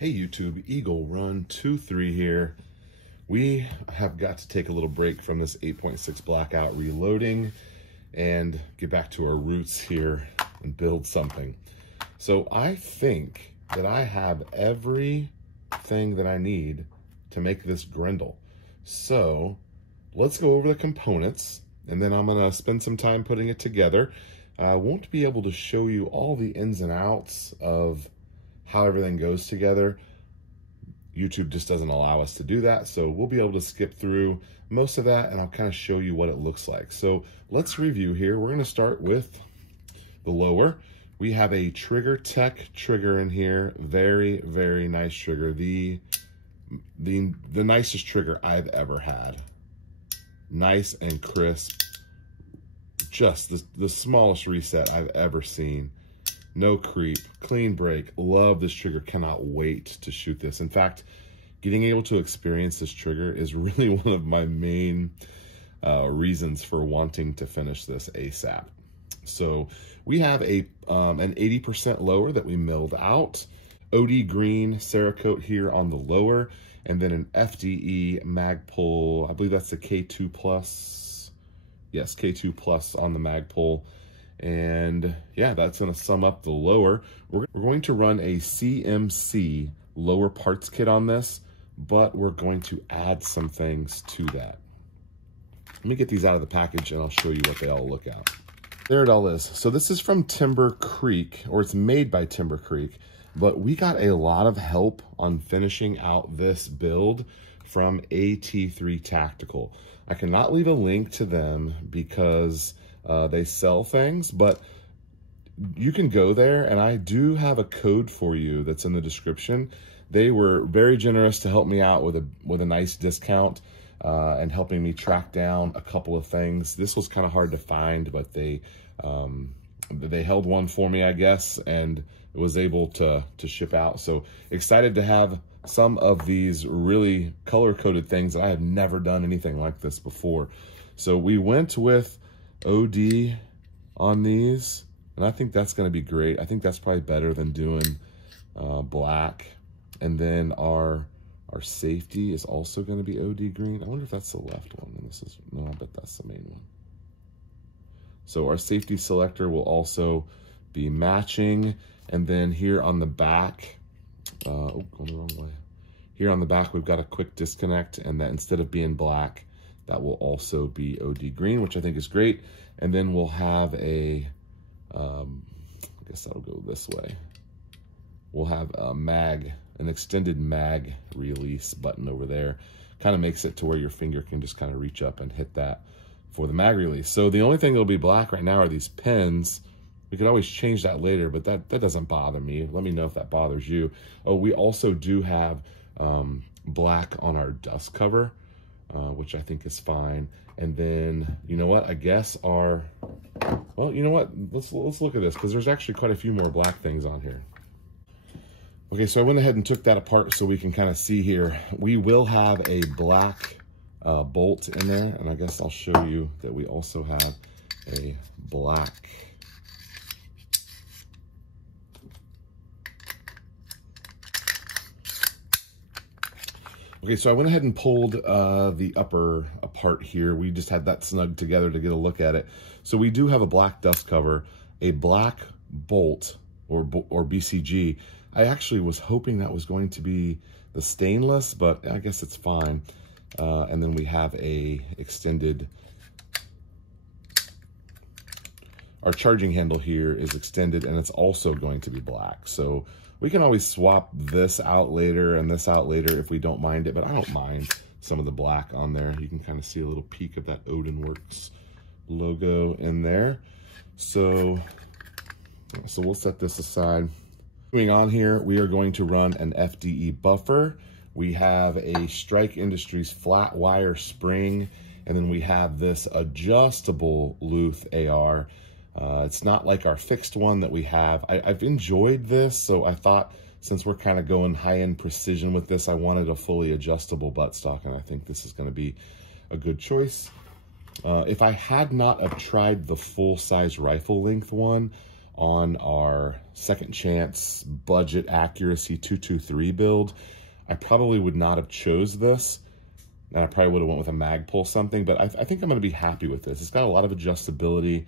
Hey YouTube, Eagle Run 23 here. We have got to take a little break from this 8.6 blackout reloading and get back to our roots here and build something. So I think that I have everything that I need to make this Grendel. So let's go over the components and then I'm gonna spend some time putting it together. I won't be able to show you all the ins and outs of how everything goes together. YouTube just doesn't allow us to do that, so we'll be able to skip through most of that and I'll kind of show you what it looks like. So let's review here. We're going to start with the lower. We have a Trigger Tech trigger in here. Very, very nice trigger. The nicest trigger I've ever had. Nice and crisp. Just the smallest reset I've ever seen. No creep, clean break. Love this trigger, cannot wait to shoot this. In fact, getting able to experience this trigger is really one of my main reasons for wanting to finish this ASAP. So we have an 80% lower that we milled out. OD green Cerakote here on the lower, and then an FDE Magpul, I believe that's the K2 Plus. Yes, K2 Plus on the Magpul. And yeah, that's going to sum up the lower. We're going to run a CMC lower parts kit on this, but we're going to add some things to that. Let me get these out of the package and I'll show you what they all look at. There it all is. So this is from Timber Creek, or it's made by Timber Creek, but we got a lot of help on finishing out this build from AT3 Tactical. I cannot leave a link to them because they sell things, but you can go there and I do have a code for you that's in the description. They were very generous to help me out with a nice discount and helping me track down a couple of things. This was kind of hard to find, but they held one for me, I guess, and was able to ship out. So excited to have some of these really color-coded things that I have never done anything like this before. So we went with OD on these, and I think that's going to be great. I think that's probably better than doing black. And then our safety is also going to be OD green. I wonder if that's the left one, and this is, no, I bet that's the main one. So our safety selector will also be matching, and then here on the back, oh, going the wrong way. Here on the back, we've got a quick disconnect, and that instead of being black, that will also be OD green, which I think is great. And then we'll have a, I guess that'll go this way. We'll have a mag, an extended mag release button over there. Kind of makes it to where your finger can just kind of reach up and hit that for the mag release. So the only thing that'll be black right now are these pins. We could always change that later, but that doesn't bother me. Let me know if that bothers you. Oh, we also do have black on our dust cover. Which I think is fine. And then, you know what, I guess well, you know what, let's look at this, because there's actually quite a few more black things on here. Okay, so I went ahead and took that apart so we can kind of see here. We will have a black bolt in there, and I guess I'll show you that we also have a black Okay, so I went ahead and pulled the upper apart here. We just had that snugged together to get a look at it. So we do have a black dust cover, a black bolt or BCG. I actually was hoping that was going to be the stainless, but I guess it's fine. And then we have a extended, our charging handle here is extended and it's also going to be black. So we can always swap this out later and this out later if we don't mind it, but I don't mind some of the black on there. You can kind of see a little peek of that Odin Works logo in there. So we'll set this aside. Moving on here, we are going to run an FDE buffer. We have a Strike Industries flat wire spring, and then we have this adjustable Luth AR. It's not like our fixed one that we have. I've enjoyed this, so I thought since we're kind of going high-end precision with this, I wanted a fully adjustable buttstock, and I think this is going to be a good choice. If I had not have tried the full-size rifle length one, on our second chance budget accuracy 223 build, I probably would not have chose this. And I probably would have went with a Magpul something, but I think I'm going to be happy with this. It's got a lot of adjustability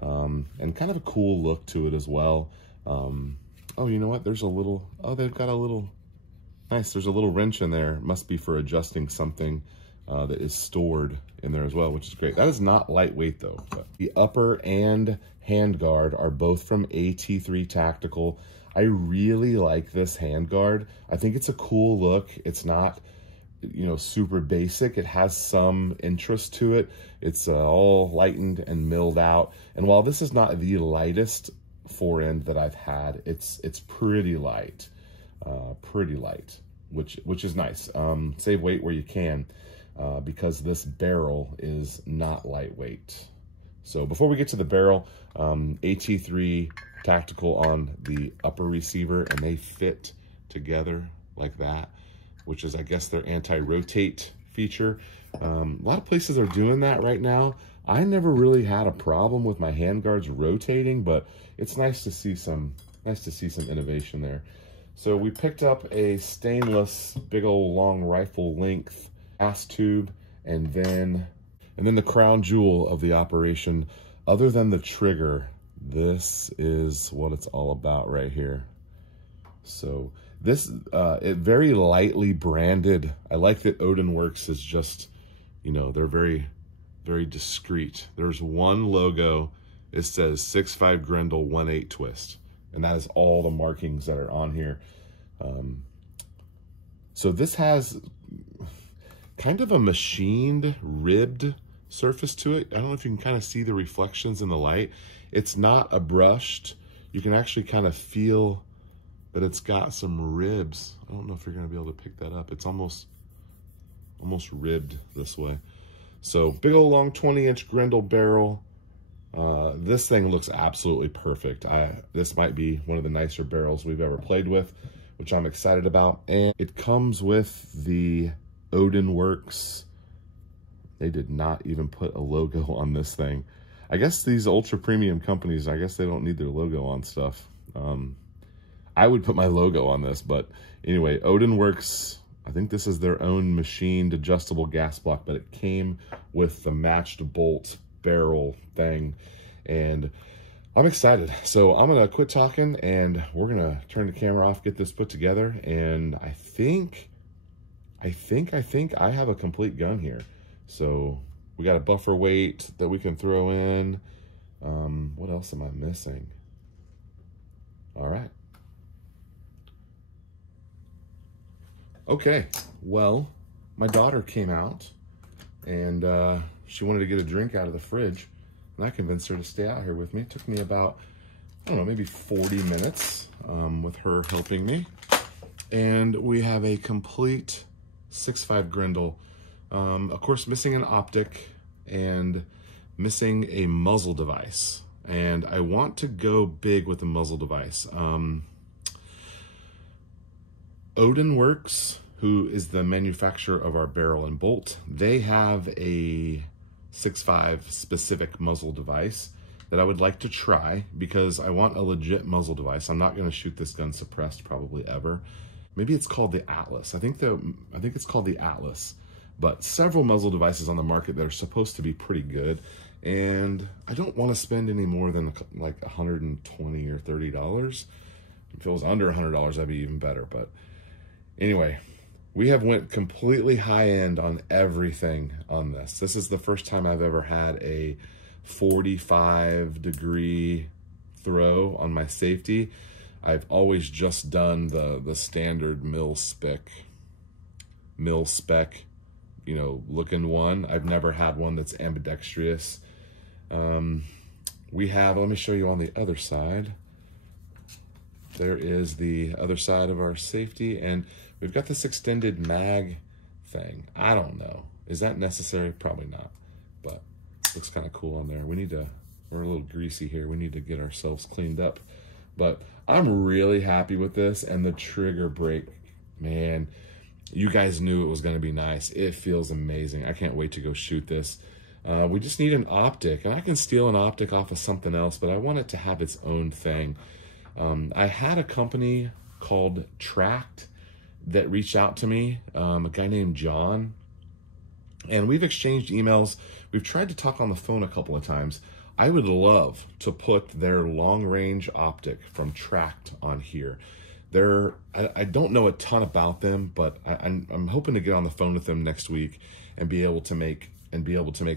and kind of a cool look to it as well. Oh, you know what? There's a little, oh, they've got a little, nice. There's a little wrench in there. Must be for adjusting something that is stored in there as well, which is great. That is not lightweight though. But the upper and handguard are both from AT3 Tactical. I really like this handguard. I think it's a cool look. It's not, you know, super basic. It has some interest to it. It's all lightened and milled out. And while this is not the lightest forend that I've had, it's pretty light, which is nice. Save weight where you can, because this barrel is not lightweight. So before we get to the barrel, AT3 Tactical on the upper receiver, and they fit together like that, which is, I guess, their anti-rotate feature. A lot of places are doing that right now. I never really had a problem with my handguards rotating, but it's nice to see some innovation there. So we picked up a stainless, big old long rifle length ass tube, and then the crown jewel of the operation, other than the trigger, this is what it's all about right here. So this, it very lightly branded. I like that Odin Works is just, you know, they're very, very discreet. There's one logo. It says 6.5 Grendel 1/8 twist. And that is all the markings that are on here. So this has kind of a machined, ribbed surface to it. I don't know if you can kind of see the reflections in the light. It's not a brushed. You can actually kind of feel that it's got some ribs. I don't know if you're going to be able to pick that up. It's almost ribbed this way. So big old long 20-inch Grendel barrel. This thing looks absolutely perfect. This might be one of the nicer barrels we've ever played with, which I'm excited about. And it comes with the Odin Works. They did not even put a logo on this thing. I guess these ultra premium companies, I guess they don't need their logo on stuff. I would put my logo on this, but anyway, Odin Works, I think this is their own machined adjustable gas block, but it came with the matched bolt barrel thing, and I'm excited. So I'm gonna quit talking and we're gonna turn the camera off, get this put together, and I think I have a complete gun here. So we got a buffer weight that we can throw in. What else am I missing? All right. Okay, well, my daughter came out and she wanted to get a drink out of the fridge, and I convinced her to stay out here with me. It took me about, I don't know, maybe 40 minutes with her helping me. And we have a complete 6.5 Grendel. Of course, missing an optic and missing a muzzle device. And I want to go big with the muzzle device. Odin Works, who is the manufacturer of our barrel and bolt, they have a 6.5 specific muzzle device that I would like to try because I want a legit muzzle device. I'm not going to shoot this gun suppressed probably ever. Maybe it's called the Atlas. I think it's called the Atlas. But several muzzle devices on the market that are supposed to be pretty good, and I don't want to spend any more than like $120 or $30. If it was under $100, that'd be even better. But anyway, we have went completely high end on everything on this. This is the first time I've ever had a 45-degree throw on my safety. I've always just done the standard mil spec, you know, looking one. I've never had one that's ambidextrous. We have, let me show you on the other side. There is the other side of our safety, and we've got this extended mag thing. I don't know. Is that necessary? Probably not, but looks kind of cool on there. We're a little greasy here. We need to get ourselves cleaned up, but I'm really happy with this. And the trigger brake, man, you guys knew it was going to be nice. It feels amazing. I can't wait to go shoot this. We just need an optic, and I can steal an optic off of something else, but I want it to have its own thing. I had a company called Tract that reached out to me, a guy named John, and we've exchanged emails. We've tried to talk on the phone a couple of times. I would love to put their long-range optic from Tract on here. I don't know a ton about them, but I'm hoping to get on the phone with them next week and be able to make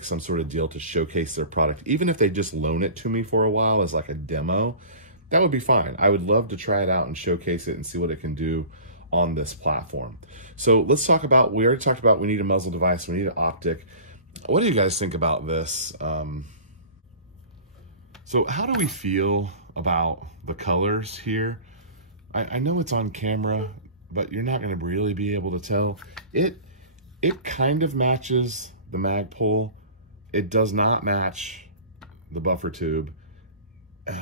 some sort of deal to showcase their product. Even if they just loan it to me for a while as like a demo, that would be fine. I would love to try it out and showcase it and see what it can do on this platform. So let's talk about, we already talked about we need a muzzle device, we need an optic. What do you guys think about this? So how do we feel about the colors here? I know it's on camera, but you're not gonna really be able to tell. It kind of matches the Magpul. It does not match the buffer tube.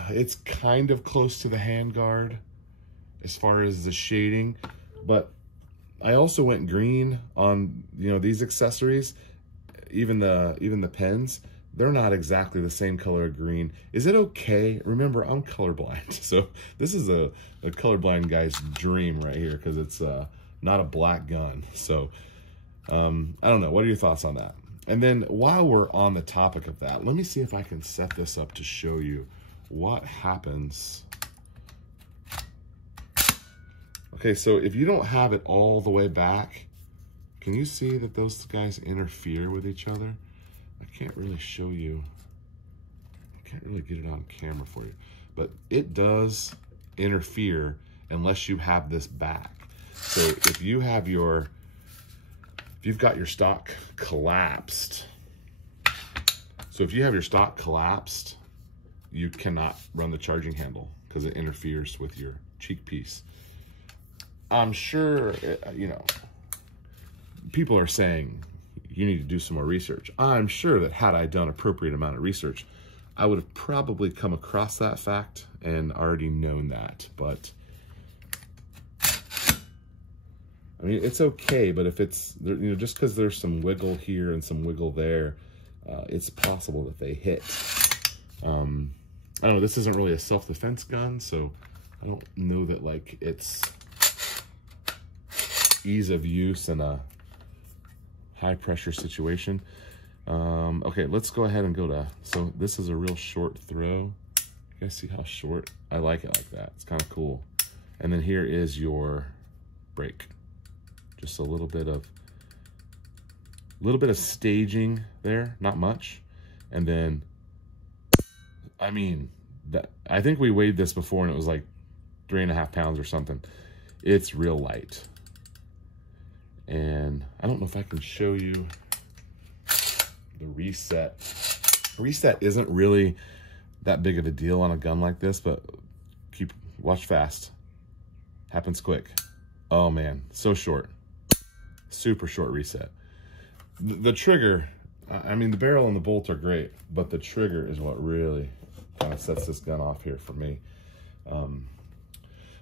It's kind of close to the handguard as far as the shading, but I also went green on, you know, these accessories, even the pens. They're not exactly the same color of green. Is it okay? Remember, I'm colorblind, so this is a colorblind guy's dream right here, because it's not a black gun. So I don't know. What are your thoughts on that? And then while we're on the topic of that, let me see if I can set this up to show you what happens. Okay, so if you don't have it all the way back, can you see that those guys interfere with each other? I can't really show you. I can't really get it on camera for you, but it does interfere unless you have this back. So if you've got your stock collapsed, you cannot run the charging handle because it interferes with your cheek piece. I'm sure, you know, people are saying you need to do some more research. I'm sure that had I done appropriate amount of research, I would have probably come across that fact and already known that. But I mean, it's okay, but if it's, you know, just because there's some wiggle here and some wiggle there, it's possible that they hit. I don't know, this isn't really a self-defense gun, so I don't know that, like, it's ease of use in a high-pressure situation. Okay, let's go ahead and go to, so this is a real short throw. You guys see how short? I like it like that. It's kind of cool. And then here is your break. Just a little bit of staging there, not much. And then, I mean, I think we weighed this before and it was like 3.5 pounds or something. It's real light. And I don't know if I can show you the reset. Reset isn't really that big of a deal on a gun like this, but watch fast. Happens quick. Oh man, so short. Super short reset. The trigger, I mean, the barrel and the bolt are great, but the trigger is what really kind of sets this gun off here for me.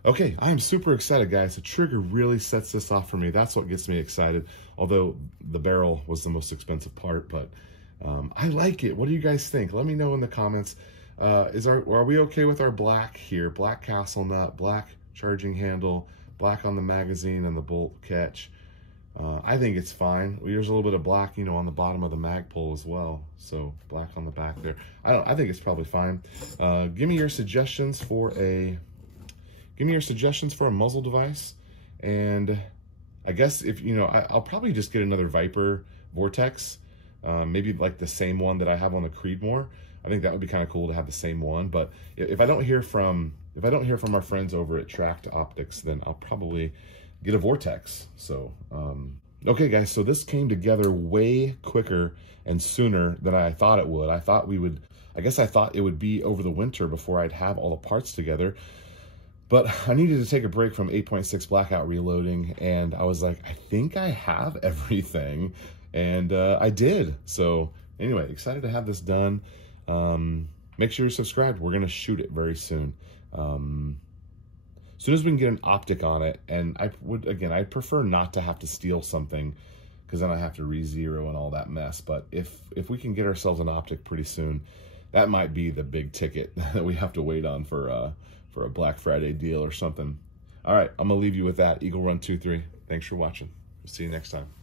Okay, I'm super excited, guys. The trigger really sets this off for me. That's what gets me excited, although the barrel was the most expensive part, but I like it. What do you guys think? Let me know in the comments. Are we okay with our black here? Black castle nut, black charging handle, black on the magazine and the bolt catch. I think it's fine. There's a little bit of black, you know, on the bottom of the Magpul as well. So black on the back there. I think it's probably fine. Give me your suggestions for a muzzle device. And I guess if, you know, I'll probably just get another Viper Vortex. Maybe like the same one that I have on the Creedmoor. I think that would be kind of cool to have the same one. But if I don't hear from our friends over at Tract Optics, then I'll probably get a Vortex. So, okay guys, so this came together way quicker and sooner than I thought it would. I thought it would be over the winter before I'd have all the parts together. But I needed to take a break from 8.6 blackout reloading, and I was like, I think I have everything, and I did. So anyway, excited to have this done. Make sure you're subscribed. We're gonna shoot it very soon. As soon as we can get an optic on it, and I'd prefer not to have to steal something, because then I have to re-zero and all that mess. But if we can get ourselves an optic pretty soon, that might be the big ticket that we have to wait on for a Black Friday deal or something. All right, I'm gonna leave you with that. Eagle Run 23. Thanks for watching. See you next time.